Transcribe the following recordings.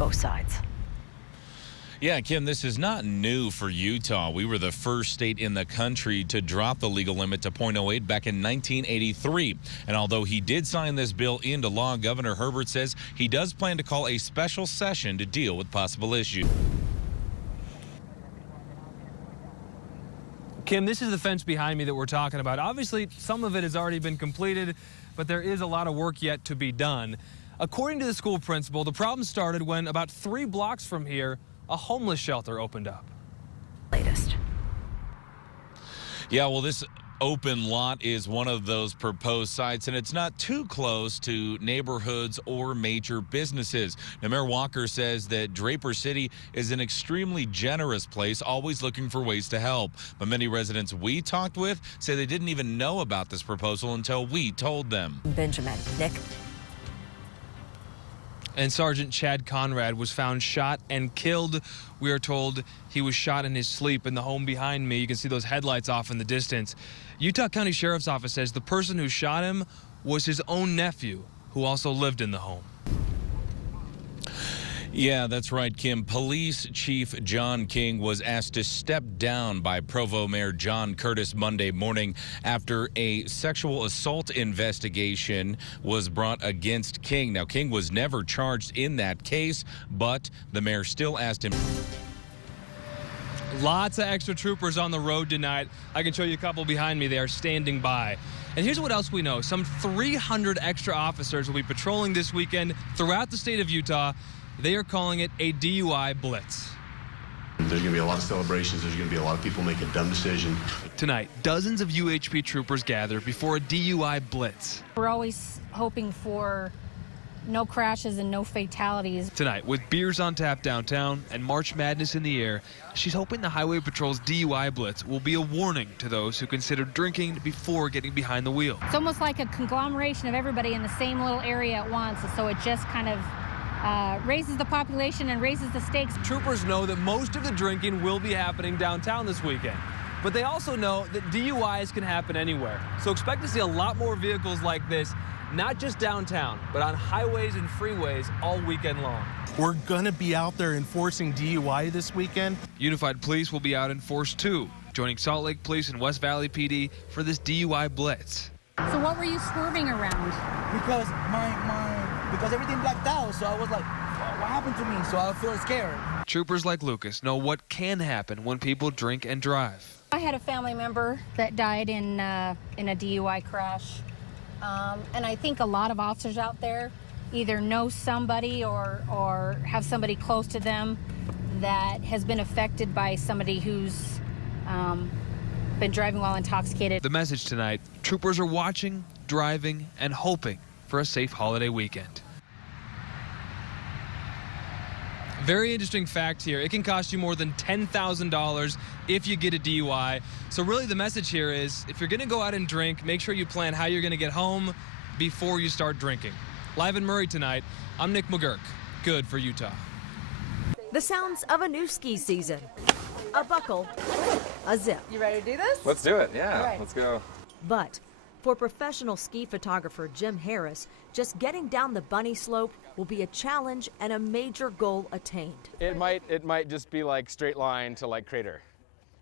both sides. Yeah, Kim, this is not new for Utah. We were the first state in the country to drop the legal limit to .08 back in 1983. And although he did sign this bill into law, Governor Herbert says he does plan to call a special session to deal with possible issues. Kim, this is the fence behind me that we're talking about. Obviously, some of it has already been completed, but there is a lot of work yet to be done. According to the school principal, the problem started when about 3 blocks from here, a homeless shelter opened up. Latest. Yeah, well, this open lot is one of those proposed sites, and it's not too close to neighborhoods or major businesses. Now, Mayor Walker says that Draper City is an extremely generous place, always looking for ways to help. But many residents we talked with say they didn't even know about this proposal until we told them. Benjamin. Nick. And Sergeant Chad Conrad was found shot and killed. We are told he was shot in his sleep in the home behind me. You can see those headlights off in the distance. Utah County Sheriff's Office says the person who shot him was his own nephew, who also lived in the home. Yeah, that's right, Kim. Police Chief John King was asked to step down by Provo Mayor John Curtis Monday morning after a sexual assault investigation was brought against King. Now, King was never charged in that case, but the mayor still asked him. Lots of extra troopers on the road tonight. I can show you a couple behind me. They are standing by. And here's what else we know. Some 300 extra officers will be patrolling this weekend throughout the state of Utah. They are calling it a DUI blitz. There's going to be a lot of celebrations. There's going to be a lot of people making dumb decisions. Tonight, dozens of UHP troopers gather before a DUI blitz. We're always hoping for no crashes and no fatalities. Tonight, with beers on tap downtown and March Madness in the air, she's hoping the Highway Patrol's DUI blitz will be a warning to those who consider drinking before getting behind the wheel. It's almost like a conglomeration of everybody in the same little area at once, so it just kind of raises the population and raises the stakes. Troopers know that most of the drinking will be happening downtown this weekend, but they also know that DUIs can happen anywhere. So expect to see a lot more vehicles like this, not just downtown, but on highways and freeways all weekend long. We're going to be out there enforcing DUI this weekend. Unified Police will be out in force too, joining Salt Lake Police and West Valley PD for this DUI blitz. So what were you swerving around? Because everything blacked out, so I was like, what happened to me? So I feel scared. Troopers like Lucas know what can happen when people drink and drive. I had a family member that died in a DUI crash, and I think a lot of officers out there either know somebody or have somebody close to them that has been affected by somebody who's been driving while intoxicated. The message tonight, troopers are watching, driving, and hoping for a safe holiday weekend. Very interesting fact here. It can cost you more than $10,000 if you get a DUI. So really the message here is if you're going to go out and drink, make sure you plan how you're going to get home before you start drinking. Live in Murray tonight, I'm Nick McGurk. Good for Utah. The sounds of a new ski season. A buckle, a zip. You ready to do this? Let's do it, yeah. Right. Let's go. But for professional ski photographer Jim Harris, just getting down the bunny slope will be a challenge and a major goal attained. It might just be like straight line to like crater.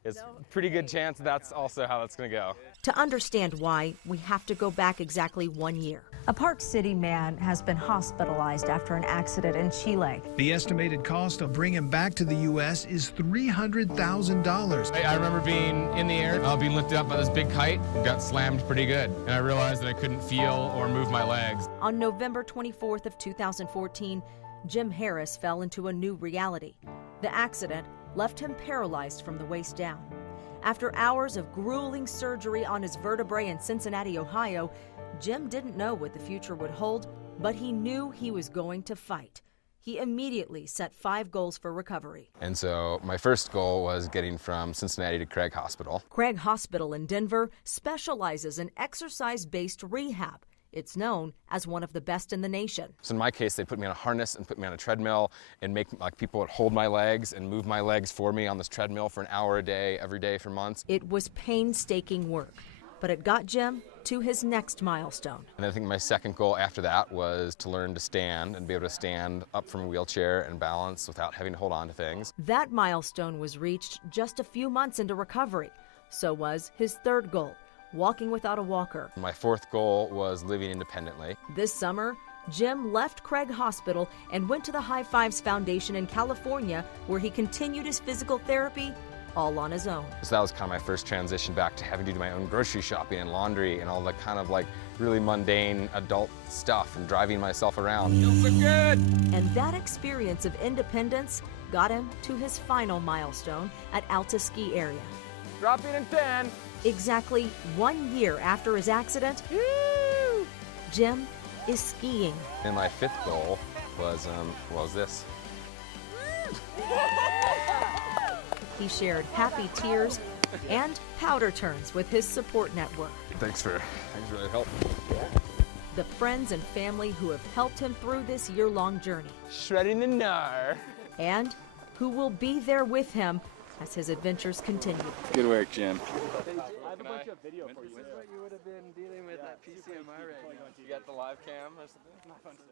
It's a pretty good chance that's also how that's going to go. To understand why, we have to go back exactly 1 year. A Park City man has been hospitalized after an accident in Chile. The estimated cost of bringing him back to the U.S. is $300,000. I remember being in the air, being lifted up by this big kite, got slammed pretty good, and I realized that I couldn't feel or move my legs. On November 24th of 2014, Jim Harris fell into a new reality. The accident left him paralyzed from the waist down. After hours of grueling surgery on his vertebrae in Cincinnati, Ohio, Jim didn't know what the future would hold, but he knew he was going to fight. He immediately set 5 goals for recovery. And so my first goal was getting from Cincinnati to Craig Hospital. Craig Hospital in Denver specializes in exercise-based rehab. It's known as one of the best in the nation. So in my case, they put me on a harness and put me on a treadmill and make like people would hold my legs and move my legs for me on this treadmill for an hour a day, every day for months. It was painstaking work. but it got Jim to his next milestone. And I think my second goal after that was to learn to stand and be able to stand up from a wheelchair and balance without having to hold on to things. That milestone was reached just a few months into recovery. So was his third goal, walking without a walker. My fourth goal was living independently. This summer, Jim left Craig Hospital and went to the High Fives Foundation in California, where he continued his physical therapy all on his own. So that was kind of my first transition back to having to do my own grocery shopping and laundry and all the kind of like really mundane adult stuff and driving myself around. Feels so good! And that experience of independence got him to his final milestone at Alta Ski Area. Dropping in 10. Exactly 1 year after his accident, Jim is skiing. And my fifth goal was this. He shared happy tears and powder turns with his support network. Thanks for the help. The friends and family who have helped him through this year-long journey. Shredding the gnar. And who will be there with him as his adventures continue. Good work, Jim. I have a bunch of video for you. This is what you would have been dealing with at PCMI right now. You got the live cam or something?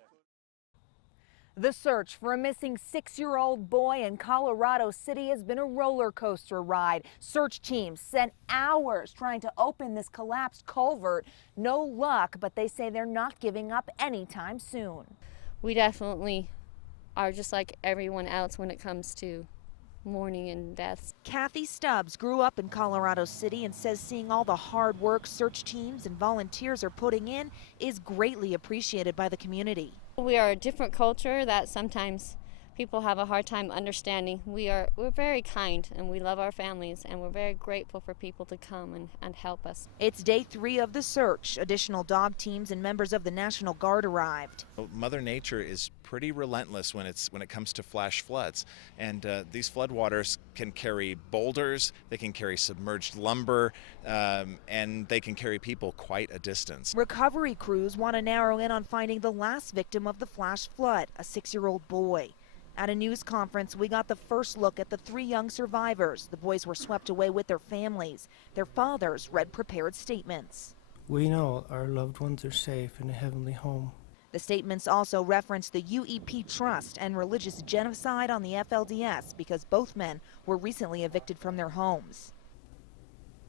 The search for a missing 6-year-old boy in Colorado City has been a roller coaster ride. Search teams spent hours trying to open this collapsed culvert. No luck, but they say they're not giving up anytime soon. We definitely are just like everyone else when it comes to mourning and deaths. Kathy Stubbs grew up in Colorado City and says seeing all the hard work search teams and volunteers are putting in is greatly appreciated by the community. We are a different culture that sometimes people have a hard time understanding. We're very kind and we love our families, and we're very grateful for people to come and help us. It's day 3 of the search. Additional dog teams and members of the National Guard arrived. Mother Nature is pretty relentless when it comes to flash floods, and these floodwaters can carry boulders, they can carry submerged lumber, and they can carry people quite a distance. Recovery crews want to narrow in on finding the last victim of the flash flood, a 6-year-old boy. At a news conference, we got the first look at the 3 young survivors. The boys were swept away with their families. Their fathers read prepared statements. We know our loved ones are safe in a heavenly home. The statements also reference the UEP Trust and religious genocide on the FLDS because both men were recently evicted from their homes.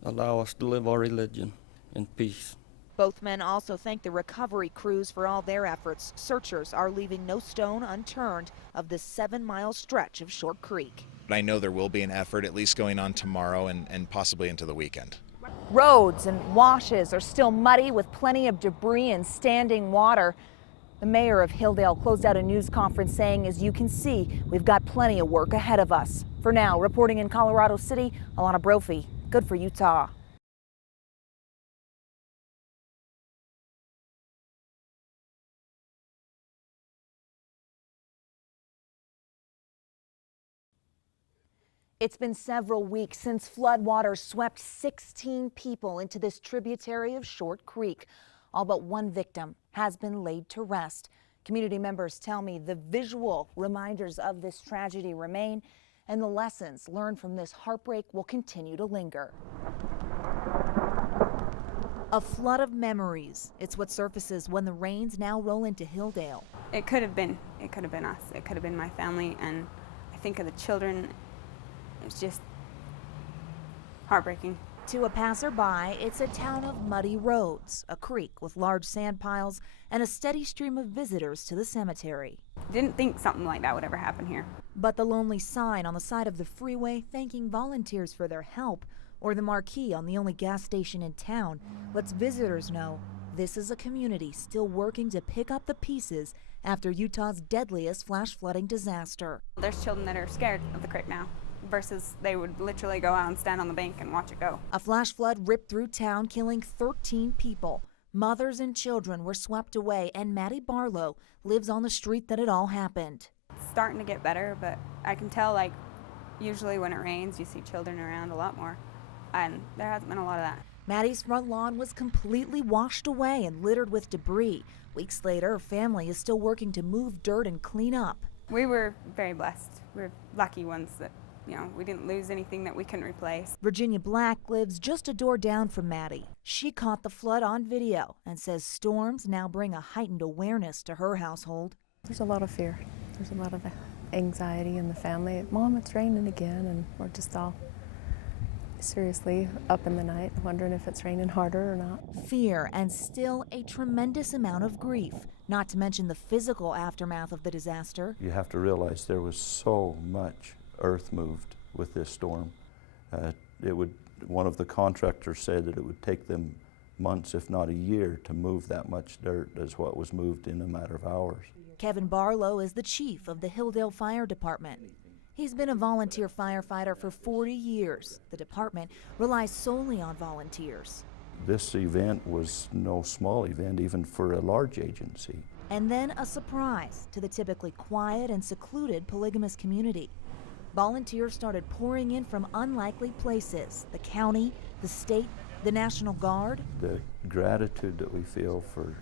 Allow us to live our religion in peace. Both men also thank the recovery crews for all their efforts. Searchers are leaving no stone unturned of this 7-mile stretch of Short Creek. I know there will be an effort at least going on tomorrow and possibly into the weekend. Roads and washes are still muddy with plenty of debris and standing water. The mayor of Hilldale closed out a news conference saying, as you can see, we've got plenty of work ahead of us. For now, reporting in Colorado City, Alana Brophy, Good for Utah. It's been several weeks since floodwaters swept 16 people into this tributary of Short Creek. All but one victim has been laid to rest. Community members tell me the visual reminders of this tragedy remain, and the lessons learned from this heartbreak will continue to linger. A flood of memories. It's what surfaces when the rains now roll into Hilldale. It could have been us. It could have been my family, and I think of the children. It's just heartbreaking. To a passerby, it's a town of muddy roads, a creek with large sand piles, and a steady stream of visitors to the cemetery. Didn't think something like that would ever happen here. But the lonely sign on the side of the freeway thanking volunteers for their help, or the marquee on the only gas station in town, lets visitors know this is a community still working to pick up the pieces after Utah's deadliest flash flooding disaster. There's children that are scared of the creek now, versus they would literally go out and stand on the bank and watch it go. A flash flood ripped through town, killing 13 people. Mothers and children were swept away, and Maddie Barlow lives on the street that it all happened. It's starting to get better, but I can tell, like, usually when it rains, you see children around a lot more, and there hasn't been a lot of that. Maddie's front lawn was completely washed away and littered with debris. Weeks later, her family is still working to move dirt and clean up. We were very blessed. We're lucky ones that we didn't lose anything that we couldn't replace. Virginia Black lives just a door down from Maddie. She caught the flood on video and says storms now bring a heightened awareness to her household. There's a lot of fear. There's a lot of anxiety in the family. Mom, it's raining again, and we're just all seriously up in the night, wondering if it's raining harder or not. Fear and still a tremendous amount of grief, not to mention the physical aftermath of the disaster. You have to realize there was so much earth moved with this storm. One of the contractors said that it would take them months, if not a year, to move that much dirt as what was moved in a matter of hours. Kevin Barlow is the chief of the Hilldale Fire Department. He's been a volunteer firefighter for 40 years. The department relies solely on volunteers. This event was no small event, even for a large agency. And then a surprise to the typically quiet and secluded polygamous community. Volunteers started pouring in from unlikely places: the county, the state, the National Guard. The gratitude that we feel for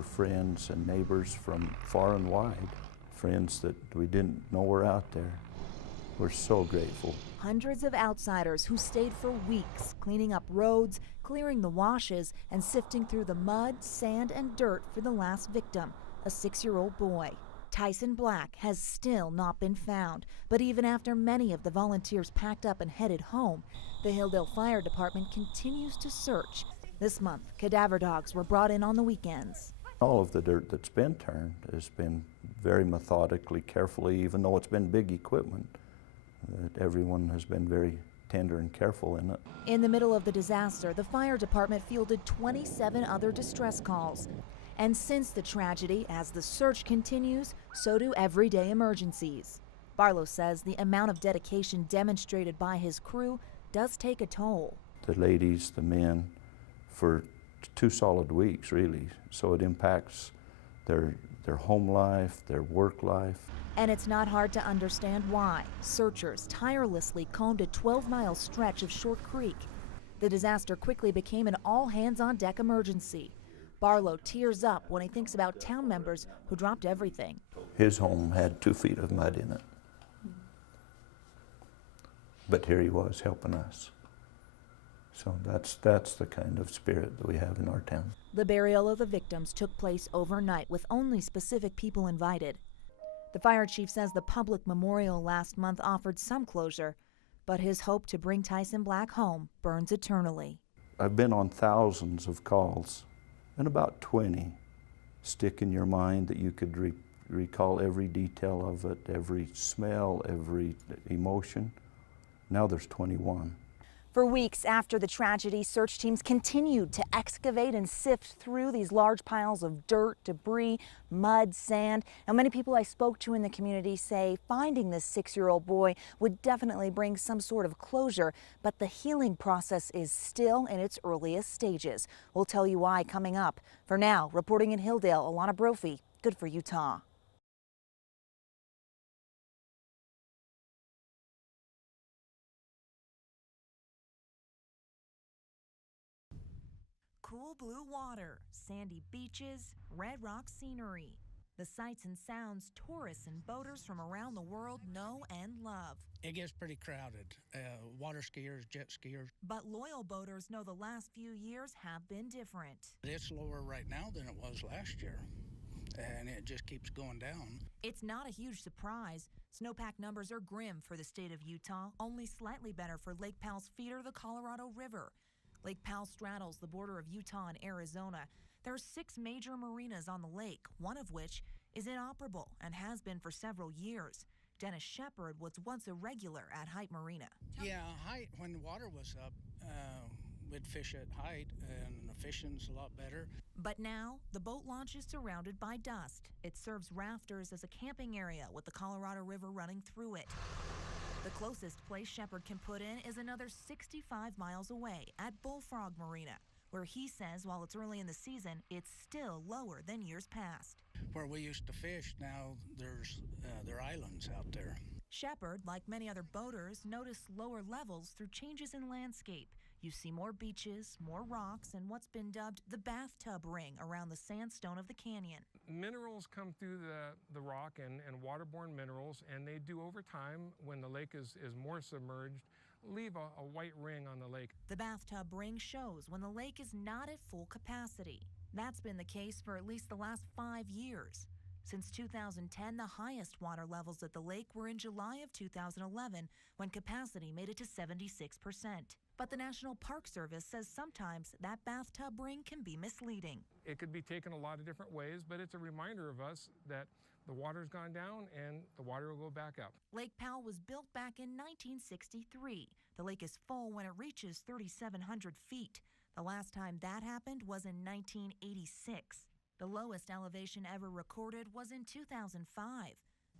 friends and neighbors from far and wide, friends that we didn't know were out there. We're so grateful. Hundreds of outsiders who stayed for weeks, cleaning up roads, clearing the washes, and sifting through the mud, sand, and dirt for the last victim, a 6-year-old boy. Tyson Black has still not been found, but even after many of the volunteers packed up and headed home, the Hilldale Fire Department continues to search. This month, cadaver dogs were brought in on the weekends. All of the dirt that's been turned has been very methodically, carefully, even though it's been big equipment. Everyone has been very tender and careful in it. In the middle of the disaster, the fire department fielded 27 other distress calls. And since the tragedy, as the search continues, so do everyday emergencies. Barlow says the amount of dedication demonstrated by his crew does take a toll. The ladies, the men, for 2 solid weeks, really. So it impacts their home life, their work life. And it's not hard to understand why. Searchers tirelessly combed a 12-mile stretch of Short Creek. The disaster quickly became an all-hands-on-deck emergency. Barlow tears up when he thinks about town members who dropped everything. His home had 2 feet of mud in it. But here he was helping us. So that's the kind of spirit that we have in our town. The burial of the victims took place overnight with only specific people invited. The fire chief says the public memorial last month offered some closure, but his hope to bring Tyson Black home burns eternally. I've been on thousands of calls, and about 20 stick in your mind that you could recall every detail of it, every smell, every emotion. Now there's 21. For weeks after the tragedy, search teams continued to excavate and sift through these large piles of dirt, debris, mud, sand. Now, many people I spoke to in the community say finding this 6-year-old boy would definitely bring some sort of closure, but the healing process is still in its earliest stages. We'll tell you why coming up. For now, reporting in Hilldale, Alana Brophy, Good for Utah. Cool blue water, sandy beaches, red rock scenery. The sights and sounds tourists and boaters from around the world know and love. It gets pretty crowded. Water skiers, jet skiers. But loyal boaters know the last few years have been different. It's lower right now than it was last year, and it just keeps going down. It's not a huge surprise. Snowpack numbers are grim for the state of Utah, only slightly better for Lake Powell's feeder, the Colorado River. Lake Powell straddles the border of Utah and Arizona. There are 6 major marinas on the lake, one of which is inoperable and has been for several years. Dennis Shepard was once a regular at Hite Marina. Yeah, Hite, when the water was up, we'd fish at Hite, and the fishing's a lot better. But now, the boat launch is surrounded by dust. It serves rafters as a camping area with the Colorado River running through it. The closest place Shepard can put in is another 65 miles away at Bullfrog Marina, where he says while it's early in the season, it's still lower than years past. Where we used to fish, now there are islands out there. Shepard, like many other boaters, noticed lower levels through changes in landscape. You see more beaches, more rocks, and what's been dubbed the bathtub ring around the sandstone of the canyon. Minerals come through the rock and waterborne minerals, and they do over time, when the lake is more submerged, leave a white ring on the lake. The bathtub ring shows when the lake is not at full capacity. That's been the case for at least the last 5 years. Since 2010, the highest water levels at the lake were in July of 2011, when capacity made it to 76%. But the National Park Service says sometimes that bathtub ring can be misleading. It could be taken a lot of different ways, but it's a reminder of us that the water's gone down and the water will go back up. Lake Powell was built back in 1963. The lake is full when it reaches 3,700 feet. The last time that happened was in 1986. The lowest elevation ever recorded was in 2005.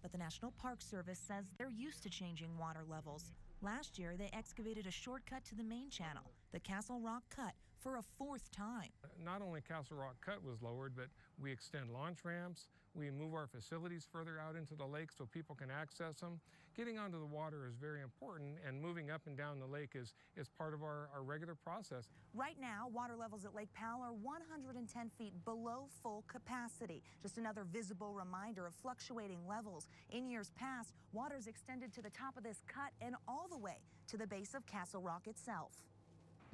But the National Park Service says they're used to changing water levels. Last year, they excavated a shortcut to the main channel, the Castle Rock Cut, for a 4th time. Not only Castle Rock Cut was lowered, but we extend launch ramps, we move our facilities further out into the lake so people can access them. Getting onto the water is very important, and moving up and down the lake is part of our regular process. Right now, water levels at Lake Powell are 110 feet below full capacity. Just another visible reminder of fluctuating levels. In years past, water's extended to the top of this cut and all the way to the base of Castle Rock itself.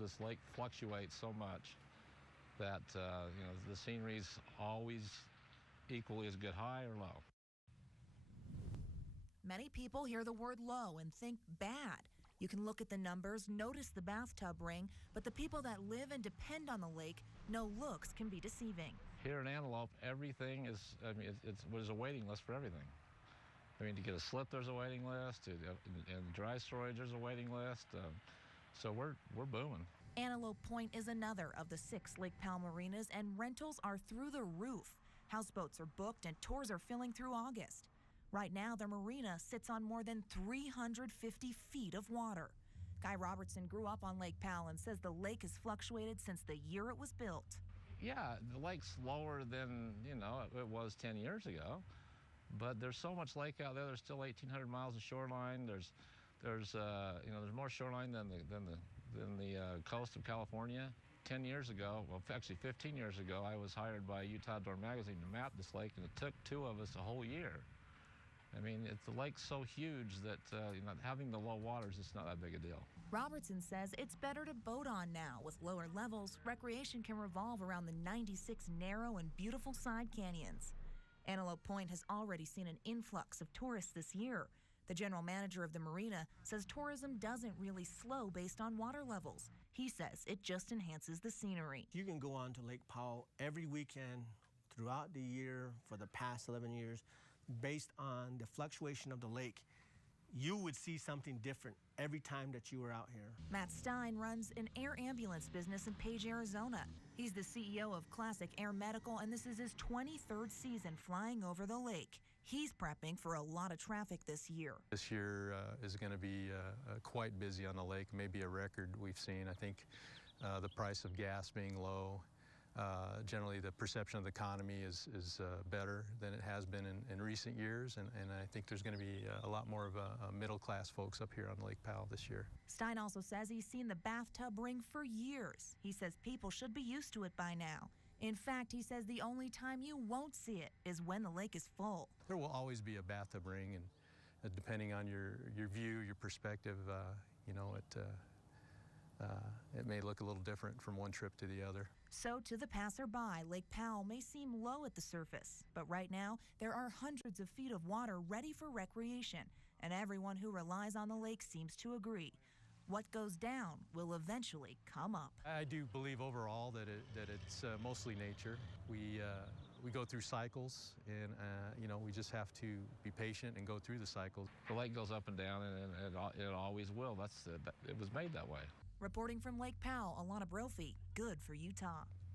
This lake fluctuates so much that the scenery's always equally as good high or low. Many people hear the word low and think bad. You can look at the numbers, notice the bathtub ring, but the people that live and depend on the lake know looks can be deceiving. Here in Antelope, everything is, there's a waiting list for everything. I mean, to get a slip, there's a waiting list. In dry storage, there's a waiting list. So we're booming. Antelope Point is another of the 6 Lake Powell marinas, and rentals are through the roof. Houseboats are booked and tours are filling through August. Right now, the marina sits on more than 350 feet of water. Guy Robertson grew up on Lake Powell and says the lake has fluctuated since the year it was built. Yeah, the lake's lower than, it was 10 years ago. But there's so much lake out there. There's still 1,800 miles of shoreline. There's more shoreline than the coast of California. 10 years ago, well, actually 15 years ago, I was hired by Utah Outdoor Magazine to map this lake, and it took 2 of us a whole year. I mean, the lake's so huge that having the low waters, it's not that big a deal. Robertson says it's better to boat on now. With lower levels, recreation can revolve around the 96 narrow and beautiful side canyons. Antelope Point has already seen an influx of tourists this year. The general manager of the marina says tourism doesn't really slow based on water levels. He says it just enhances the scenery. You can go on to Lake Powell every weekend throughout the year for the past 11 years. Based on the fluctuation of the lake, you would see something different every time that you were out here. Matt Stein runs an air ambulance business in Page, Arizona. He's the CEO of Classic Air Medical, and this is his 23rd season flying over the lake. He's prepping for a lot of traffic this year. This year is going to be quite busy on the lake, maybe a record we've seen. I think the price of gas being low, generally the perception of the economy is better than it has been in recent years, and I think there's going to be a lot more of a middle-class folks up here on Lake Powell this year. Stein also says he's seen the bathtub ring for years. He says people should be used to it by now. In fact, he says the only time you won't see it is when the lake is full. There will always be a bathtub ring, and depending on your view, your perspective, it may look a little different from one trip to the other. So to the passerby, Lake Powell may seem low at the surface, but right now there are hundreds of feet of water ready for recreation, and everyone who relies on the lake seems to agree. What goes down will eventually come up. I do believe overall that it's mostly nature. We go through cycles, and we just have to be patient and go through the cycles. The lake goes up and down, and it always will. It was made that way. Reporting from Lake Powell, Alana Brophy, Good for Utah.